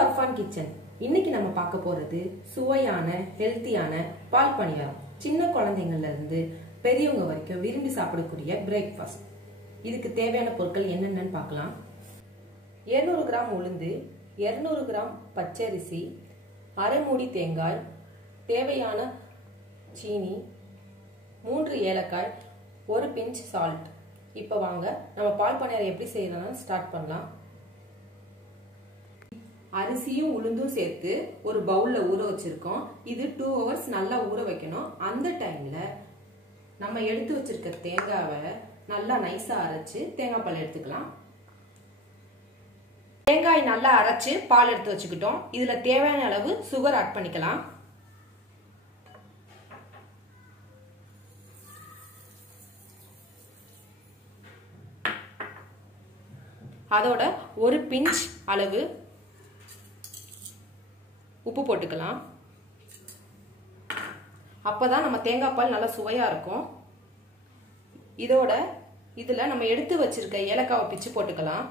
Arfan kitchen. இன்னைக்கு நம்ம பார்க்க போறது சுவையான ஹெல்த்தியான பால் பணியாரம். சின்ன குழந்தைங்கள்ல இருந்து பெரியவங்க வரைக்கும் விரும்பி சாப்பிடக்கூடிய பிரேக்ஃபாஸ்ட். இதுக்கு தேவையான பொருட்கள் என்னென்னு பார்க்கலாம். 200 கிராம் உளுந்து, 200 கிராம் பச்சரிசி, அரை மூடி தேங்காய், தேவையான சீனி, 3 ஏலக்காய், 1 பிஞ்ச் சால்ட். இப்போ வாங்க நம்ம பால் பணியாரம் எப்படி செய்யலாம்னு ஸ்டார்ட் பண்ணலாம். அரிசியும் உளுந்தும் சேர்த்து ஒரு பவுல்ல ஊற வச்சிருக்கோம். இது 2 hours நல்லா ஊற வைக்கணும். அந்த டைம்ல நம்ம எடுத்து வச்சிருக்க தேங்காவை நல்லா நைஸா அரைச்சு தேங்காய் பால் எடுத்துக்கலாம். தேங்காய் நல்லா அரைச்சு பால் எடுத்து வச்சுக்கிட்டோம். இதுல தேவையான அளவு சுகர் ஆட் பண்ணிக்கலாம். அதோட 1 பிஞ்ச் அளவு உப்பு போட்டுக்கலாம். அப்பதான் நம்ம தேங்காய் பால் நல்லா சுவையா இருக்கும். இதுல நம்ம எடுத்து வச்சிருக்க ஏலக்காவை பிச்சு போட்டுக்கலாம்.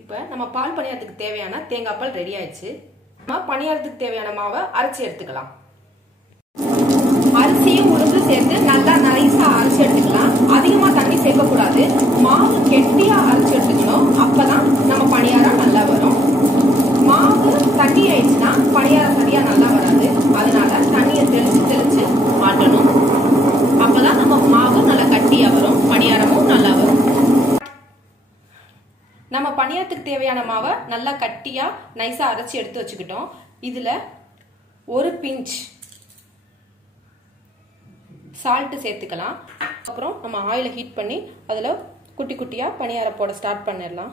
இப்ப நம்ம பால் பணியாரத்துக்கு தேவையான தேங்காய் பால் ரெடி ஆயிடுச்சு. நம்ம பணியாரத்துக்கு தேவையான மாவை அரைச்சி எடுத்துக்கலாம். அரிசியும் உளுந்து சேர்த்து நல்லா நைஸா அரைச்சி எடுத்துக்கலாம். அதிகமா தண்ணி சேர்க்கக்கூடாது. மாவு கெட்டியா அரைச்சி எடுத்துக்கணும். அப்பதான் நம்ம பணியாரம் நல்லா வரும். மாவு தண்ணி ஆயிடுச்சுன்னா பணியாரம் சரியா நல்லா வராது. அதனால தண்ணியை தெளிச்சு மாட்டணும். அப்பதான் நம்ம மாவு நல்லா கட்டியா வரும், பணியாரமும் நல்லா வரும். நம்ம பணியாரத்துக்கு தேவையான மாவை நல்லா கட்டியா நைஸா அரைச்சி எடுத்து வச்சுக்கிட்டோம். இதுல 1 பிஞ்ச் சால்ட் சேர்த்துக்கலாம். அப்புறம் நம்ம ஆயிலை ஹீட் பண்ணி அதில் குட்டி குட்டியாக பணியாரம் போட ஸ்டார்ட் பண்ணிடலாம்.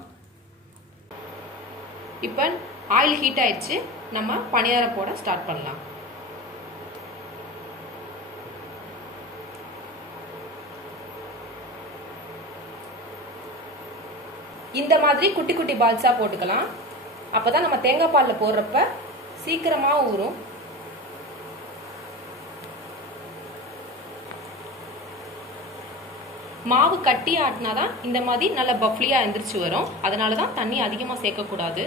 இப்போ ஆயில் ஹீட் ஆயிடுச்சு. நம்ம பணியாரம் போட ஸ்டார்ட் பண்ணலாம். இந்த மாதிரி குட்டி குட்டி பால்ஸா போட்டுக்கலாம். அப்பதான் நம்ம தேங்காய் பாலில் போடுறப்ப சீக்கிரமா ஊறும். மாவு கட்டி ஆட்டினாதான் இந்த மாதிரி நல்ல பஃப்லியா எந்திரிச்சு வரும். அதனாலதான் தண்ணி அதிகமா சேர்க்க கூடாது.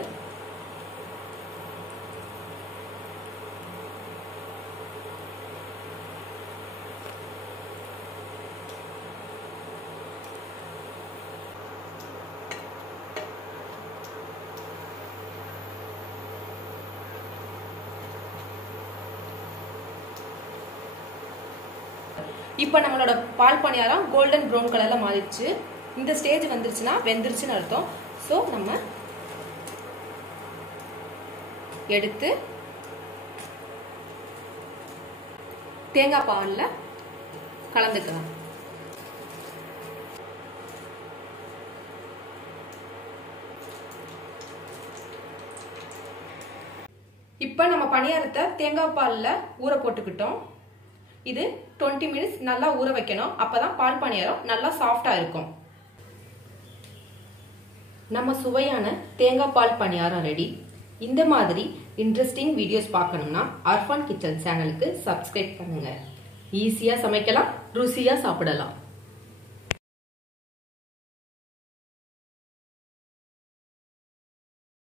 இப்போ நம்மளோட பால் பணியாரம் கோல்டன் ப்ரௌன் கலர்ல மாறிடுச்சு. இந்த ஸ்டேஜ் வந்துருச்சுன்னா வெந்துருச்சுன்னு அர்த்தம். ஸோ நம்ம எடுத்து தேங்காய் பால்ல கலந்துக்கலாம். இப்போ நம்ம பணியாரத்தை தேங்காய் பால்ல ஊற போட்டுக்கிட்டோம். இது 20 minutes நல்லா ஊற வைக்கணும். அப்பதான் பால் பணியாரம் நல்லா சாஃப்டா இருக்கும். நம்ம சுவையான தேங்காய் பால் பணியாரம் ரெடி. இந்த மாதிரி இன்ட்ரெஸ்டிங் வீடியோஸ் பார்க்கணும்னா அர்ஃபான் கிச்சன் சேனலுக்கு சப்ஸ்கிரைப் பண்ணுங்க. ஈஸியா சமைக்கலாம், ருசியா சாப்பிடலாம்.